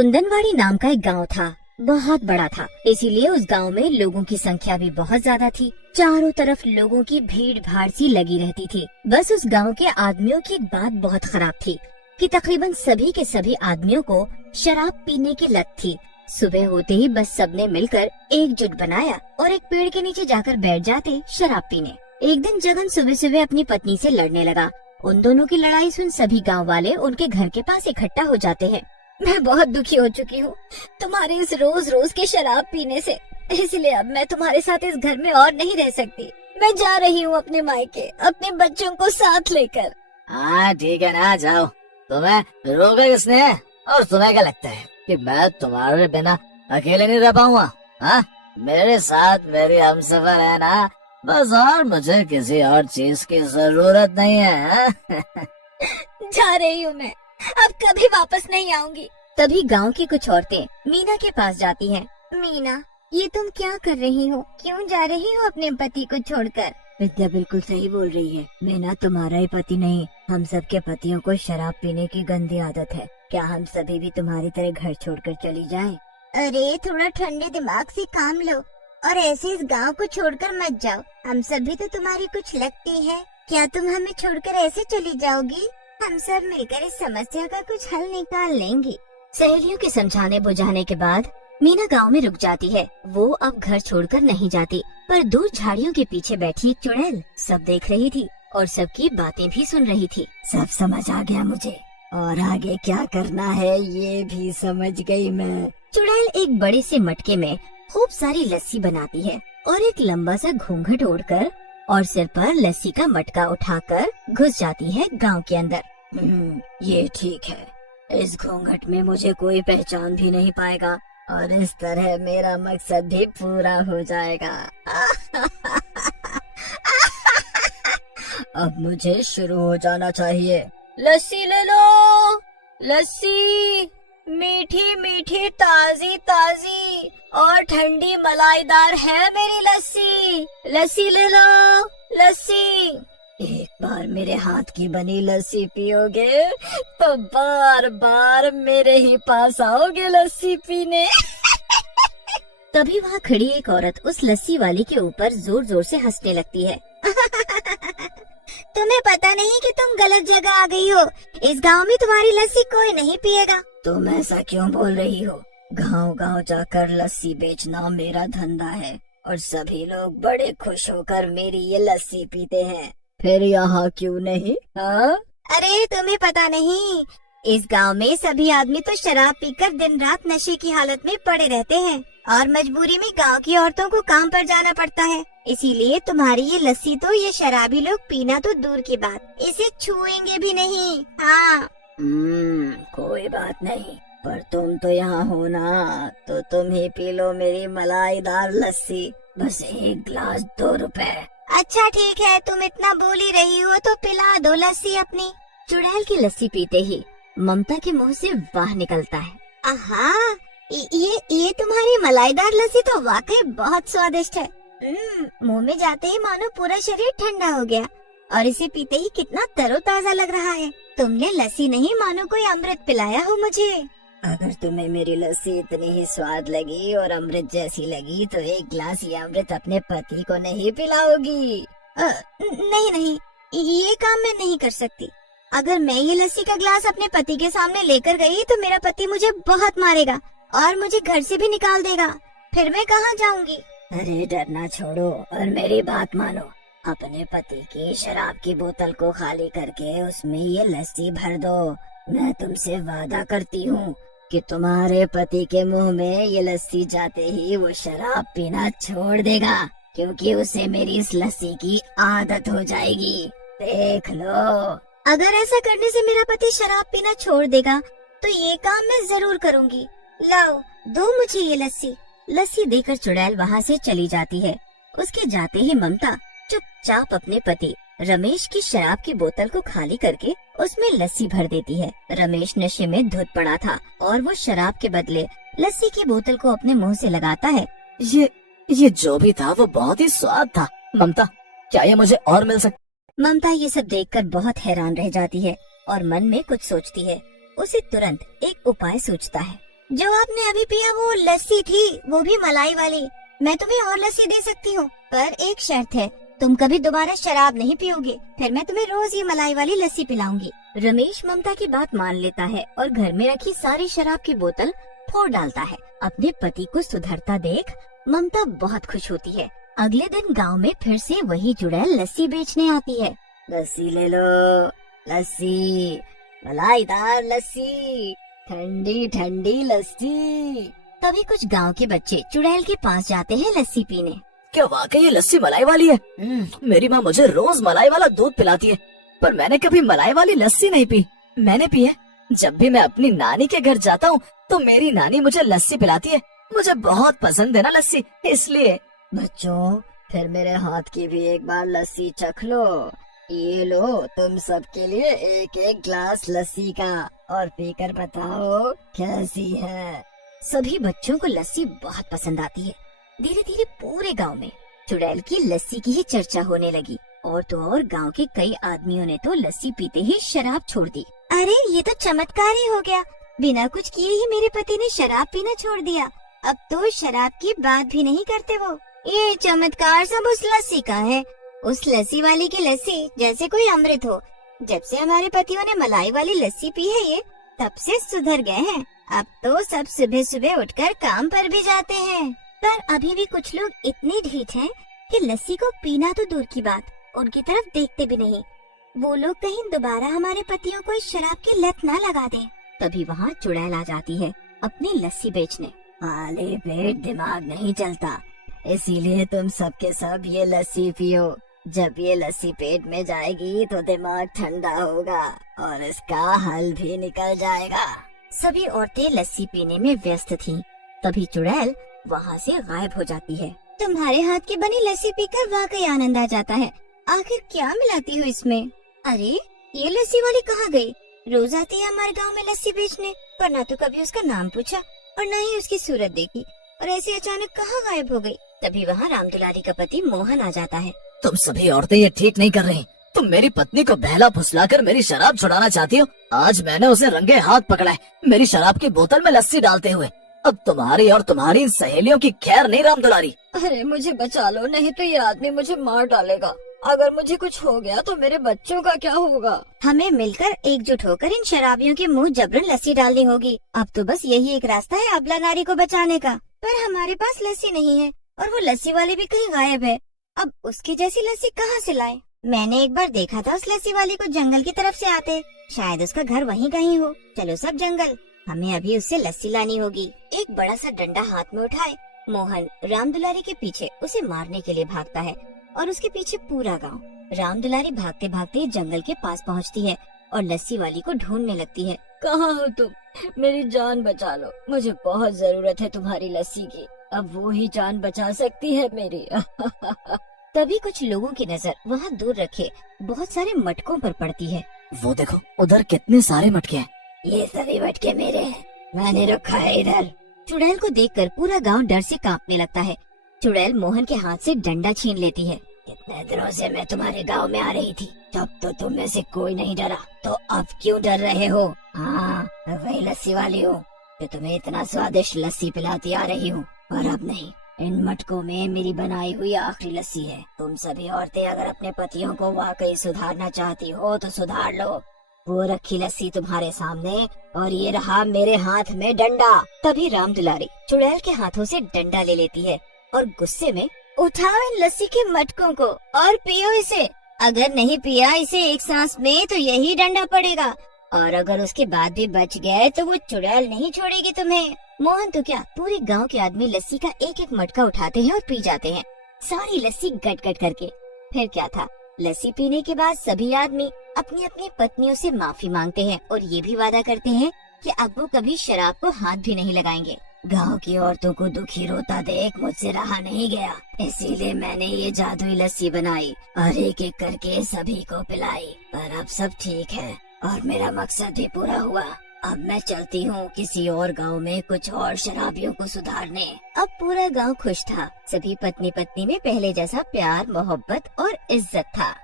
कुंदनवाड़ी नाम का एक गांव था। बहुत बड़ा था, इसीलिए उस गांव में लोगों की संख्या भी बहुत ज्यादा थी। चारों तरफ लोगों की भीड़ भाड़ सी लगी रहती थी। बस उस गांव के आदमियों की एक बात बहुत खराब थी कि तकरीबन सभी के सभी आदमियों को शराब पीने की लत थी। सुबह होते ही बस सबने मिलकर एकजुट बनाया और एक पेड़ के नीचे जाकर बैठ जाते शराब पीने। एक दिन जगन सुबह सुबह अपनी पत्नी से लड़ने लगा। उन दोनों की लड़ाई सुन सभी गांव वाले उनके घर के पास इकट्ठा हो जाते हैं। मैं बहुत दुखी हो चुकी हूँ तुम्हारे इस रोज रोज के शराब पीने से, इसलिए अब मैं तुम्हारे साथ इस घर में और नहीं रह सकती। मैं जा रही हूँ अपने मायके, अपने बच्चों को साथ लेकर। हाँ ठीक है ना, जाओ। तुम्हें रोका किसने? और तुम्हें क्या लगता है कि मैं तुम्हारे बिना अकेले नहीं रह पाऊंगा? हाँ, मेरे साथ मेरी हमसफर है ना, बस, और मुझे किसी और चीज की जरूरत नहीं है। जा रही हूँ मैं, अब कभी वापस नहीं आऊंगी। तभी गांव की कुछ औरतें मीना के पास जाती हैं। मीना, ये तुम क्या कर रही हो? क्यों जा रही हो अपने पति को छोड़कर? विद्या बिल्कुल सही बोल रही है। मीना तुम्हारा ही पति नहीं, हम सब के पतियों को शराब पीने की गंदी आदत है। क्या हम सभी भी तुम्हारी तरह घर छोड़कर चली जाएं? अरे थोड़ा ठंडे दिमाग से काम लो और ऐसे इस गांव को छोड़कर मत जाओ। हम सभी तो तुम्हारी कुछ लगती है। क्या तुम हमें छोड़कर ऐसे चली जाओगी? हम सब मिलकर इस समस्या का कुछ हल निकाल लेंगे। सहेलियों के समझाने बुझाने के बाद मीना गांव में रुक जाती है। वो अब घर छोड़कर नहीं जाती, पर दूर झाड़ियों के पीछे बैठी एक चुड़ैल सब देख रही थी और सबकी बातें भी सुन रही थी। सब समझ आ गया मुझे, और आगे क्या करना है ये भी समझ गई मैं। चुड़ैल एक बड़े से मटके में खूब सारी लस्सी बनाती है और एक लंबा सा घूंघट ओढ़कर और सिर पर लस्सी का मटका उठाकर घुस जाती है गांव के अंदर। ये ठीक है, इस घूंघट में मुझे कोई पहचान भी नहीं पाएगा और इस तरह मेरा मकसद भी पूरा हो जाएगा। अब मुझे शुरू हो जाना चाहिए। लस्सी ले लो, लस्सी मीठी मीठी ताजी ताजी और ठंडी मलाईदार है मेरी लस्सी। लस्सी ले लो, लस्सी। एक बार मेरे हाथ की बनी लस्सी पियोगे तो बार बार मेरे ही पास आओगे लस्सी पीने। तभी वहाँ खड़ी एक औरत उस लस्सी वाली के ऊपर जोर जोर से हंसने लगती है। तुम्हें पता नहीं कि तुम गलत जगह आ गई हो। इस गांव में तुम्हारी लस्सी कोई नहीं पिएगा। तुम ऐसा क्यों बोल रही हो? गांव गांव जाकर लस्सी बेचना मेरा धंधा है और सभी लोग बड़े खुश होकर मेरी ये लस्सी पीते हैं। फिर यहाँ क्यों नहीं? हाँ? अरे तुम्हें पता नहीं, इस गांव में सभी आदमी तो शराब पीकर दिन रात नशे की हालत में पड़े रहते हैं और मजबूरी में गांव की औरतों को काम पर जाना पड़ता है। इसीलिए तुम्हारी ये लस्सी तो ये शराबी लोग पीना तो दूर की बात, इसे छुएंगे भी नहीं। हाँ। कोई बात नहीं, पर तुम तो यहाँ हो ना, तो तुम ही पी लो मेरी मलाईदार लस्सी। बस एक गिलास 2 रुपए। अच्छा ठीक है, तुम इतना बोल ही रही हो तो पिला दो लस्सी अपनी। चुड़ैल की लस्सी पीते ही ममता के मुंह से वाह निकलता है। आहा, ये तुम्हारी मलाईदार लस्सी तो वाकई बहुत स्वादिष्ट है। मुंह में जाते ही मानो पूरा शरीर ठंडा हो गया और इसे पीते ही कितना तरोताजा लग रहा है। तुमने लस्सी नहीं मानो कोई अमृत पिलाया हो मुझे। अगर तुम्हें मेरी लस्सी इतनी ही स्वाद लगी और अमृत जैसी लगी तो एक गिलास ये अमृत अपने पति को नहीं पिलाओगी? नहीं नहीं, ये काम मैं नहीं कर सकती। अगर मैं ये लस्सी का गिलास अपने पति के सामने लेकर गई तो मेरा पति मुझे बहुत मारेगा और मुझे घर से भी निकाल देगा। फिर मैं कहाँ जाऊंगी? अरे डरना छोड़ो और मेरी बात मानो। अपने पति की शराब की बोतल को खाली करके उसमें ये लस्सी भर दो। मैं तुमसे वादा करती हूँ कि तुम्हारे पति के मुंह में ये लस्सी जाते ही वो शराब पीना छोड़ देगा, क्योंकि उसे मेरी इस लस्सी की आदत हो जाएगी। देख लो। अगर ऐसा करने से मेरा पति शराब पीना छोड़ देगा तो ये काम मैं जरूर करूँगी। लाओ, दो मुझे ये लस्सी। लस्सी देकर चुड़ैल वहाँ से चली जाती है। उसके जाते ही ममता चुपचाप अपने पति रमेश की शराब की बोतल को खाली करके उसमें लस्सी भर देती है। रमेश नशे में धुत पड़ा था और वो शराब के बदले लस्सी की बोतल को अपने मुंह से लगाता है। ये जो भी था वो बहुत ही स्वाद था। ममता, क्या ये मुझे और मिल सकता? ममता ये सब देखकर बहुत हैरान रह जाती है और मन में कुछ सोचती है। उसे तुरंत एक उपाय सूझता है। जो आपने अभी पिया वो लस्सी थी, वो भी मलाई वाली। मैं तुम्हें और लस्सी दे सकती हूँ, पर एक शर्त है, तुम कभी दोबारा शराब नहीं पियोगे, फिर मैं तुम्हें रोज ये मलाई वाली लस्सी पिलाऊंगी। रमेश ममता की बात मान लेता है और घर में रखी सारी शराब की बोतल फोड़ डालता है। अपने पति को सुधरता देख ममता बहुत खुश होती है। अगले दिन गांव में फिर से वही चुड़ैल लस्सी बेचने आती है। लस्सी ले लो, लस्सी, मलाईदार लस्सी, ठंडी ठंडी लस्सी। तभी कुछ गांव के बच्चे चुड़ैल के पास जाते हैं लस्सी पीने। क्या वाकई ये लस्सी मलाई वाली है? मेरी माँ मुझे रोज मलाई वाला दूध पिलाती है, पर मैंने कभी मलाई वाली लस्सी नहीं पी। मैंने पी है, जब भी मैं अपनी नानी के घर जाता हूँ तो मेरी नानी मुझे लस्सी पिलाती है। मुझे बहुत पसंद है ना लस्सी, इसलिए। बच्चों, फिर मेरे हाथ की भी एक बार लस्सी चख लो। ये लो, तुम सबके लिए एक एक ग्लास लस्सी का, और पीकर बताओ कैसी है। सभी बच्चों को लस्सी बहुत पसंद आती है। धीरे धीरे पूरे गांव में चुड़ैल की लस्सी की ही चर्चा होने लगी। और तो और गांव के कई आदमियों ने तो लस्सी पीते ही शराब छोड़ दी। अरे ये तो चमत्कार ही हो गया, बिना कुछ किए ही मेरे पति ने शराब पीना छोड़ दिया। अब तो शराब की बात भी नहीं करते वो। ये चमत्कार सब उस लस्सी का है, उस लस्सी वाली की लस्सी जैसे कोई अमृत हो। जब से हमारे पतियों ने मलाई वाली लस्सी पी है ये, तब से सुधर गए हैं। अब तो सब सुबह सुबह उठकर काम पर भी जाते हैं। पर अभी भी कुछ लोग इतने ढीठ हैं कि लस्सी को पीना तो दूर की बात, उनकी तरफ देखते भी नहीं। वो लोग कहीं दोबारा हमारे पतियों को इस शराब की लत ना लगा दें। तभी वहाँ चुड़ैल आ जाती है अपनी लस्सी बेचने। खाली पेट दिमाग नहीं चलता, इसीलिए तुम सबके सब ये लस्सी पियो। जब ये लस्सी पेट में जाएगी तो दिमाग ठंडा होगा और इसका हल भी निकल जाएगा। सभी औरतें लस्सी पीने में व्यस्त थीं। तभी चुड़ैल वहाँ से गायब हो जाती है। तुम्हारे हाथ की बनी लस्सी पीकर वाकई आनंद आ जाता है। आखिर क्या मिलाती हो इसमें? अरे ये लस्सी वाली कहाँ गई? रोज आती है हमारे गांव में लस्सी बेचने, पर ना तो कभी उसका नाम पूछा और न ही उसकी सूरत देखी, और ऐसे अचानक कहाँ गायब हो गई। तभी वहाँ रामदुलारी का पति मोहन आ जाता है। तुम सभी औरतें ये ठीक नहीं कर रही। तुम मेरी पत्नी को बहला फुसलाकर मेरी शराब छुड़ाना चाहती हो। आज मैंने उसे रंगे हाथ पकड़ा है, मेरी शराब की बोतल में लस्सी डालते हुए। अब तुम्हारी और तुम्हारी इन सहेलियों की खैर नहीं रामदुलारी। अरे मुझे बचा लो, नहीं तो ये आदमी मुझे मार डालेगा। अगर मुझे कुछ हो गया तो मेरे बच्चों का क्या होगा? हमें मिलकर एकजुट होकर इन शराबियों के मुंह जबरन लस्सी डालनी होगी। अब तो बस यही एक रास्ता है अबला नारी को बचाने का। पर हमारे पास लस्सी नहीं है और वो लस्सी वाली भी कहीं गायब है। अब उसकी जैसी लस्सी कहाँ से लाएं? मैंने एक बार देखा था उस लस्सी वाली को जंगल की तरफ से आते। शायद उसका घर वहीं कहीं हो। चलो सब जंगल, हमें अभी उससे लस्सी लानी होगी। एक बड़ा सा डंडा हाथ में उठाए मोहन रामदुलारी के पीछे उसे मारने के लिए भागता है और उसके पीछे पूरा गांव। रामदुलारी भागते भागते जंगल के पास पहुंचती है और लस्सी वाली को ढूंढने लगती है। कहाँ हो तुम? मेरी जान बचा लो, मुझे बहुत जरूरत है तुम्हारी लस्सी की। अब वो ही जान बचा सकती है मेरी। तभी कुछ लोगों की नजर वहाँ दूर रखे बहुत सारे मटकों पर पड़ती है। वो देखो, उधर कितने सारे मटके हैं। ये सभी मटके मेरे हैं, मैंने रखा है इधर। चुड़ैल को देखकर पूरा गांव डर से कांपने लगता है। चुड़ैल मोहन के हाथ से डंडा छीन लेती है। कितने दिनों से मैं तुम्हारे गांव में आ रही थी, तब तो तुम में से कोई नहीं डरा, तो अब क्यों डर रहे हो? हाँ, मैं वही लस्सी वाली हूँ जो तुम्हें इतना स्वादिष्ट लस्सी पिलाती आ रही हूँ। और अब नहीं, इन मटकों में मेरी बनाई हुई आखिरी लस्सी है। तुम सभी औरतें अगर अपने पतियों को वाकई सुधारना चाहती हो तो सुधार लो। वो रखी लस्सी तुम्हारे सामने और ये रहा मेरे हाथ में डंडा। तभी रामदुलारी चुड़ैल के हाथों से डंडा ले लेती है और गुस्से में, उठाओ इन लस्सी के मटकों को और पियो इसे। अगर नहीं पिया इसे एक सांस में तो यही डंडा पड़ेगा, और अगर उसके बाद भी बच गए तो वो चुड़ैल नहीं छोड़ेगी तुम्हें। मोहन तो क्या, पूरे गांव के आदमी लस्सी का एक एक मटका उठाते हैं और पी जाते हैं, सारी लस्सी गट गट करके। फिर क्या था, लस्सी पीने के बाद सभी आदमी अपनी अपनी पत्नियों से माफी मांगते हैं और ये भी वादा करते हैं कि अब वो कभी शराब को हाथ भी नहीं लगाएंगे। गांव की औरतों को दुखी रोता देख मुझसे रहा नहीं गया, इसीलिए मैंने ये जादुई लस्सी बनाई और एक एक करके सभी को पिलाई। पर अब सब ठीक है और मेरा मकसद भी पूरा हुआ। अब मैं चलती हूँ किसी और गांव में कुछ और शराबियों को सुधारने। अब पूरा गांव खुश था। सभी पत्नी पत्नी में पहले जैसा प्यार, मोहब्बत और इज्जत था।